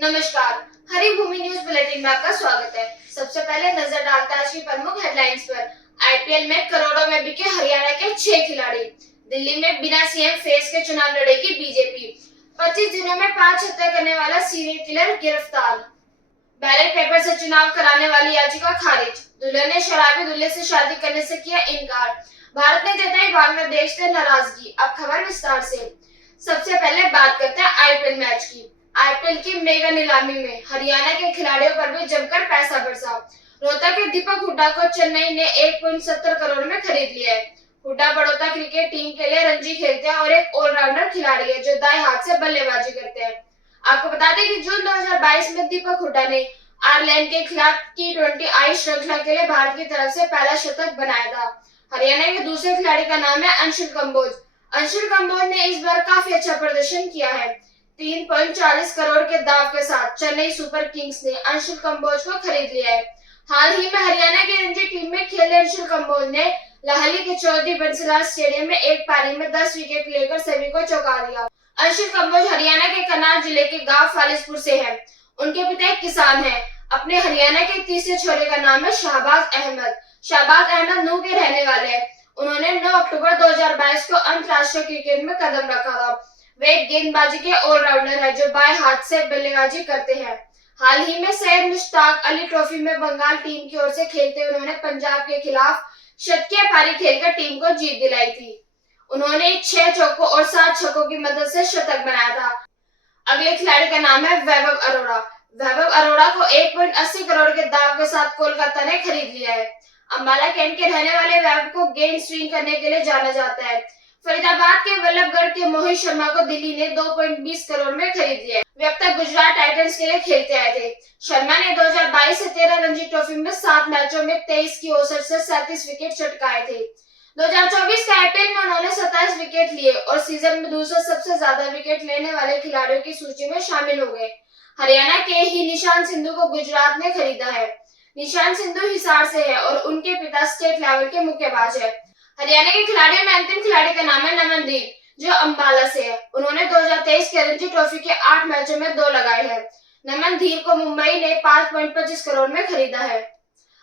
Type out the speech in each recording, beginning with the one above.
नमस्कार। हरी भूमि news bulletin में आपका स्वागत है। सबसे पहले नजर डालते हैं आज की प्रमुख हेडलाइंस पर। आईपीएल में करोड़ों में बिके हरियाणा के 6 खिलाड़ी। दिल्ली में बिना सीएम फेस के चुनाव लड़ेगी बीजेपी। 25 दिनों में 5 हत्या करने वाला सीरियल किलर गिरफ्तार। बैलेट पेपर से चुनाव कराने वाली याचिका खारिज। दुल्हन ने शराबी दूल्हे से शादी करने से किया इनकार। भारत ने जताई बांग्लादेश से नाराजगी। अब खबर विस्तार से। सबसे पहले बात करते हैं आईपीएल मैच की। आईपीएल की मेगा नीलामी में हरियाणा के खिलाड़ियों पर भी जमकर पैसा बरसा। रोहतक के दीपक हुड्डा को चेन्नई ने 1.70 करोड़ में खरीद लिया है। हुड्डा बड़ौदा क्रिकेट टीम के लिए रणजी खेलते हैं और एक ऑलराउंडर खिलाड़ी है जो दाएं हाथ से बल्लेबाजी करते हैं। आपको बता दें कि जून 2022 में दीपक हुड्डा ने आयरलैंड के खिलाफ T20 आई श्रृंखला के लिए भारत की तरफ से पहला शतक बनाया था। हरियाणा के दूसरे खिलाड़ी का नाम है अंशुल कंबोज। अंशुल कंबोज ने इस बार काफी अच्छा प्रदर्शन किया है। 3.40 करोड़ के दाव के साथ चेन्नई सुपर किंग्स ने अंशुल कंबोज को खरीद लिया है। हाल ही में हरियाणा की रणजी टीम में खेले अंशुल कंबोज ने लाहली के चौधरी बंसीलाल स्टेडियम में एक पारी में 10 विकेट लेकर सभी को चौंका दिया। अंशुल कंबोज हरियाणा के करनाल जिले के गांव फालिसपुर से हैं। उनके पिता एक किसान हैं। अपने हरियाणा के तीसरे छोरे का नाम है शहबाज अहमद। शहबाज अहमद नूह के रहने वाले हैं। उन्होंने 9 अक्टूबर 2022 को अंतर्राष्ट्रीय क्रिकेट में कदम रखा था। वे एक गेंदबाजी के ऑलराउंडर हैं जो बाएं हाथ से बल्लेबाजी करते हैं। हाल ही में सैयद मुश्ताक अली ट्रॉफी में बंगाल टीम की ओर से खेलते उन्होंने पंजाब के खिलाफ शतकीय पारी खेलकर टीम को जीत दिलाई थी। उन्होंने 6 चौकों और 7 छक्कों की मदद से शतक बनाया था। अगले खिलाड़ी का नाम है वैभव अरोड़ा। वैभव अरोड़ा को 1.80 करोड़ के दाव के साथ कोलकाता ने खरीद लिया है। अंबाला कैंट के रहने वाले वैभव को गेंद स्विंग करने के लिए जाना जाता है। फरीदाबाद के वल्लभगढ़ के मोहित शर्मा को दिल्ली ने 2.20 करोड़ में खरीद लिया है। वे अब तक गुजरात टाइटंस के लिए खेलते आए थे। शर्मा ने 2022 से 13 रणजी ट्रॉफी में 7 मैचों में 23 की औसत से 37 विकेट चटकाए थे। 2024 के आईपीएल में उन्होंने 27 विकेट लिए और सीजन में दूसरे सबसे ज्यादा विकेट लेने वाले खिलाड़ियों की सूची में शामिल हो गए। हरियाणा के ही निशांत सिंधु को गुजरात ने खरीदा है। निशांत सिंधु हिसार से है और उनके पिता स्टेट लेवल के मुक्केबाज है। हरियाणा के खिलाड़ियों में अंतिम खिलाड़ी का नाम है नमन धीर जो अंबाला से है। उन्होंने 2023 के रणजी ट्रॉफी के 8 मैचों में 2 लगाए हैं। नमन धीर को मुंबई ने 5.25 करोड़ में खरीदा है।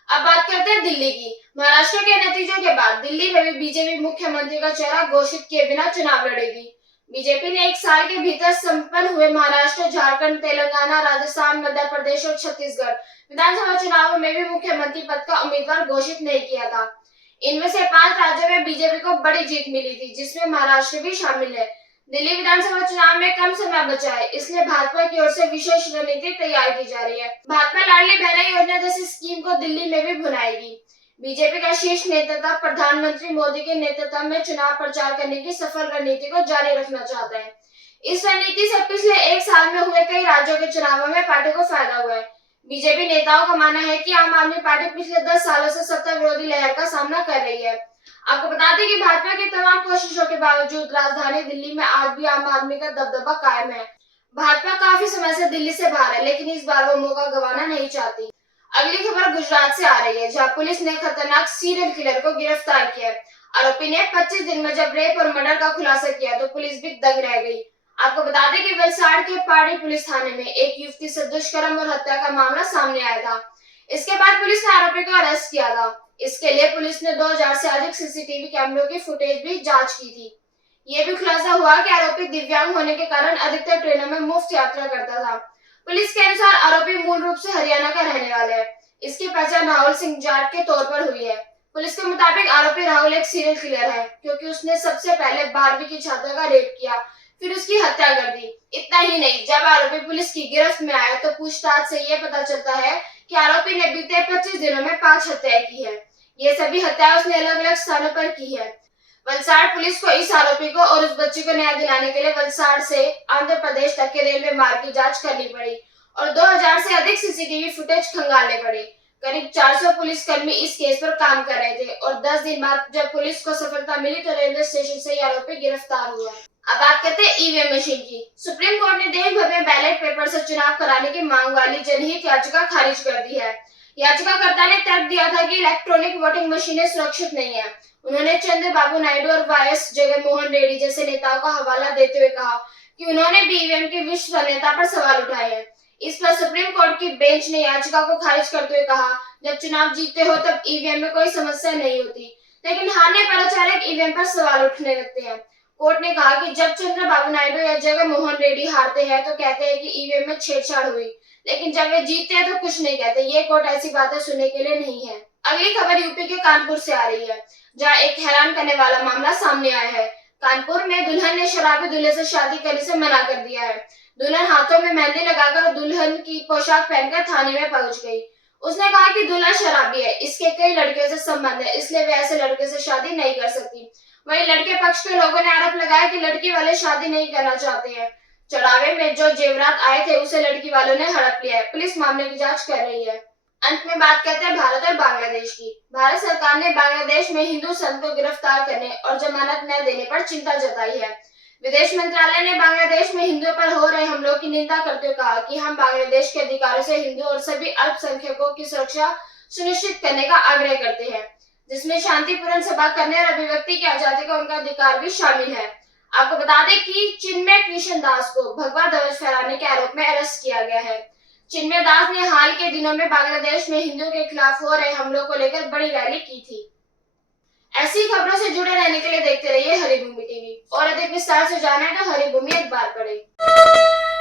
अब बात करते हैं दिल्ली की। महाराष्ट्र के नतीजों के बाद दिल्ली में भी बीजेपी मुख्यमंत्री का चेहरा घोषित किए बिना चुनाव लड़ेगी। बीजेपी ने 1 साल के भीतर संपन्न हुए महाराष्ट्र, झारखंड, तेलंगाना, राजस्थान, मध्य प्रदेश और छत्तीसगढ़ विधानसभा चुनावों में भी मुख्यमंत्री पद का उम्मीदवार घोषित नहीं किया था। इनमें से 5 राज्यों में बीजेपी को बड़ी जीत मिली थी, जिसमें महाराष्ट्र भी शामिल है। दिल्ली विधानसभा चुनाव में कम समय बचा है, इसलिए भाजपा की ओर से विशेष रणनीति तैयार की जा रही है। भाजपा लाडली बहना योजना जैसी स्कीम को दिल्ली में भी भुनाएगी। बीजेपी का शीर्ष नेतृत्व प्रधानमंत्री मोदी के नेतृत्व में चुनाव प्रचार करने की सफल रणनीति को जारी रखना चाहता है। इस रणनीति से पिछले 1 साल में हुए कई राज्यों के चुनावों में पार्टी को फायदा हुआ है। बीजेपी नेताओं का मानना है कि आम आदमी पार्टी पिछले 10 सालों से सत्ता विरोधी लहर का सामना कर रही है। आपको बता दें कि भाजपा की तमाम कोशिशों के बावजूद राजधानी दिल्ली में आज भी आम आदमी का दबदबा कायम है। भाजपा काफी समय से दिल्ली से बाहर है, लेकिन इस बार वो मौका गंवाना नहीं चाहती। अगली खबर गुजरात से आ रही है, जहाँ पुलिस ने खतरनाक सीरियल किलर को गिरफ्तार किया। आरोपी ने 25 दिन में जब रेप और मर्डर का खुलासा किया तो पुलिस भी दंग रह गई। आपको बता दें कि वलसाड़ के पाड़ी पुलिस थाने में एक युवती से दुष्कर्म और हत्या का मामला सामने आया था। इसके बाद पुलिस ने आरोपी को अरेस्ट किया था। इसके लिए पुलिस ने 2000 से अधिक सीसीटीवी कैमरों की फुटेज भी जांच की थी। ये भी खुलासा हुआ कि आरोपी दिव्यांग होने के कारण अधिकतर ट्रेनों में मुफ्त यात्रा करता था। पुलिस के अनुसार आरोपी मूल रूप से हरियाणा का रहने वाला है। इसकी पहचान राहुल सिंह जाट के तौर पर हुई है। पुलिस के मुताबिक आरोपी राहुल एक सीरियल किलर है, क्योंकि उसने सबसे पहले 12वीं की छात्रा का रेप किया, फिर उसकी हत्या कर दी। इतना ही नहीं, जब आरोपी पुलिस की गिरफ्त में आया तो पूछताछ से ये पता चलता है कि आरोपी ने बीते 25 दिनों में 5 हत्याएं की है। ये सभी हत्याएं उसने अलग अलग स्थानों पर की है। वलसाड़ पुलिस को इस आरोपी को और उस बच्ची को न्याय दिलाने के लिए वलसाड़ से आंध्र प्रदेश तक के रेलवे मार्ग की जांच करनी पड़ी और 2000 से अधिक सीसीटीवी फुटेज खंगालने पड़े। करीब 400 पुलिसकर्मी इस केस पर काम कर रहे थे और 10 दिन बाद जब पुलिस को सफलता मिली तो रेलवे स्टेशन से आरोपी गिरफ्तार हुआ। अब बात करते हैं ईवीएम मशीन की। सुप्रीम कोर्ट ने देश भर में बैलेट पेपर से चुनाव कराने की मांग वाली जनहित याचिका खारिज कर दी है। याचिकाकर्ता ने तर्क दिया था कि इलेक्ट्रॉनिक वोटिंग मशीनें सुरक्षित नहीं है। उन्होंने चंद्रबाबू नायडू और वाईएस जगनमोहन रेड्डी जैसे नेताओं का हवाला देते हुए कहा कि उन्होंने भी ईवीएम की विश्वसनीयता पर सवाल उठाए हैं। इस सुप्रीम कोर्ट की बेंच ने याचिका को खारिज करते हुए कहा, जब चुनाव जीतते हो तब ईवीएम में कोई समस्या नहीं होती, लेकिन हारने पर अचानक ईवीएम पर सवाल उठने लगते हैं। कोर्ट ने कहा कि जब चंद्रबाबू नायडू या जगन मोहन रेड्डी हारते हैं तो कहते हैं कि ईवीएम में छेड़छाड़ हुई, लेकिन जब वे जीतते हैं तो कुछ नहीं कहते। ये कोर्ट ऐसी बातें सुनने के लिए नहीं है। अगली खबर यूपी के कानपुर से आ रही है, जहां एक हैरान करने वाला मामला सामने आया है। कानपुर में दुल्हन ने शराबी दूल्हे से शादी करने से मना कर दिया है। दुल्हन हाथों में मेहंदी लगाकर दुल्हन की पोशाक पहनकर थाने में पहुंच गई। उसने कहा कि दूल्हा शराबी है, इसके कई लड़कियों से संबंध है, इसलिए वह ऐसे लड़के से शादी नहीं कर सकती। वहीं लड़के पक्ष के लोगों ने आरोप लगाया कि लड़की वाले शादी नहीं करना चाहते हैं। चढ़ावे में जो जेवरात आए थे उसे लड़की वालों ने हड़प लिया है। पुलिस मामले की जांच कर रही है। अंत में बात करते हैं भारत और बांग्लादेश की। भारत सरकार ने बांग्लादेश में हिंदू संत को गिरफ्तार करने और जमानत न देने पर चिंता जताई है। विदेश मंत्रालय ने बांग्लादेश में हिंदुओं पर हो रहे हमलों की निंदा करते हुए कहा कि हम बांग्लादेश के अधिकारियों से हिंदू और सभी अल्पसंख्यकों की सुरक्षा सुनिश्चित करने का आग्रह करते हैं, जिसमें शांतिपूर्ण सभा करने और अभिव्यक्ति की आजादी का उनका अधिकार भी शामिल है। आपको बता दें कि चिन्मय कृष्ण दास को भगवा ध्वज फहराने के आरोप में अरेस्ट किया गया है। चिन्मय दास ने हाल के दिनों में बांग्लादेश में हिंदुओं के खिलाफ हो रहे हमलों को लेकर बड़ी रैली की थी। ऐसी खबरों से जुड़े रहने के लिए देखते रहिए हरिभूमि टीवी और अधिक विस्तार से जाना है तो हरिभूमि अखबार पढ़ें।